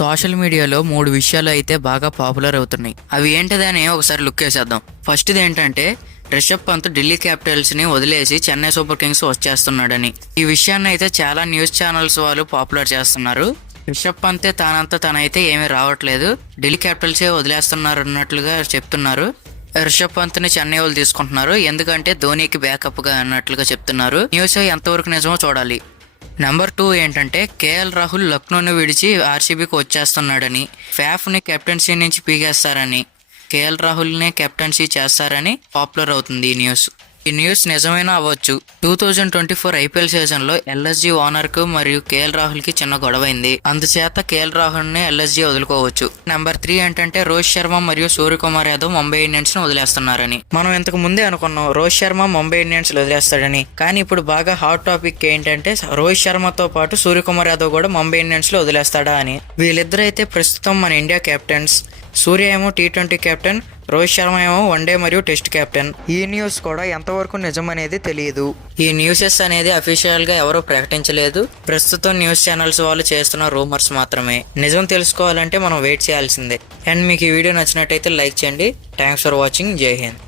Social మీడియాలో 3 విషయాలు అయితే బాగా పాపులర్ అవుతున్నాయి. అవి ఏంటిదని ఒకసారి లుక్ వేసేద్దాం. ఫస్ట్ది ఏంటంటే రిషబ్ పంత్ ఢిల్లీ క్యాపిటల్స్ ని వదిలేసి చెన్నై సూపర్ కింగ్స్ వచ్చేస్తున్నాడని. ఈ విషయాన్ని అయితే చాలా న్యూస్ ఛానల్స్ వాళ్ళు పాపులర్ చేస్తున్నారు. రిషబ్ పంతే తనైతే ఏమీ రావట్లేదు, ఢిల్లీ క్యాపిటల్సే వదిలేస్తున్నారు అన్నట్లుగా చెప్తున్నారు. రిషబ్ పంత్ ని చెన్నై వాళ్ళు తీసుకుంటున్నారు ఎందుకంటే ధోనికి బ్యాకప్ గా అన్నట్లుగా చెప్తున్నారు. న్యూస్ ఎంతవరకు నిజమో చూడాలి. నెంబర్ 2 ఏంటంటే కేఎల్ రాహుల్ లక్నోను విడిచి ఆర్సీబీకి వచ్చేస్తున్నాడని, ఫ్యాఫ్ ని కెప్టెన్సీ నుంచి పీకేస్తారని, కేఎల్ రాహుల్ ని కెప్టెన్సీ చేస్తారని పాపులర్ అవుతుంది ఈ న్యూస్. ఈ న్యూస్ నిజమైనా అవ్వచ్చు. 2024 ఐపీఎల్ సీజన్ లో ఎల్ఎస్జీ ఓనర్ కు మరియు కేఎల్ రాహుల్ కి చిన్న గొడవైంది. అందుచేత కేఎల్ రాహుల్ ని ఎల్ఎస్జీ వదులుకోవచ్చు. నెంబర్ 3 ఏంటంటే రోహిత్ శర్మ మరియు సూర్యకుమార్ యాదవ్ ముంబై ఇండియన్స్ ని వదిలేస్తున్నారని. మనం ఇంతకు ముందే అనుకున్నాం రోహిత్ శర్మ ముంబై ఇండియన్స్ వదిలేస్తాడని. కానీ ఇప్పుడు బాగా హాట్ టాపిక్ ఏంటంటే రోహిత్ శర్మతో పాటు సూర్యకుమార్ యాదవ్ కూడా ముంబై ఇండియన్స్ లో వదిలేస్తాడా అని. వీళ్ళిద్దరైతే ప్రస్తుతం మన ఇండియా కెప్టెన్స్. సూర్య ఏమో T20 కెప్టెన్, రోహిత్ శర్మ ఏమో వన్డే మరియు టెస్ట్ కెప్టెన్. ఈ న్యూస్ కూడా ఎంతవరకు నిజం అనేది తెలియదు. ఈ న్యూసెస్ అనేది అఫీషియల్ గా ఎవరూ ప్రకటించలేదు. ప్రస్తుతం న్యూస్ ఛానల్స్ వాళ్ళు చేస్తున్న రూమర్స్ మాత్రమే. నిజం తెలుసుకోవాలంటే మనం వెయిట్ చేయాల్సిందే. అండ్ మీకు ఈ వీడియో నచ్చినట్టయితే లైక్ చేయండి. Thanks for watching. జై హింద్.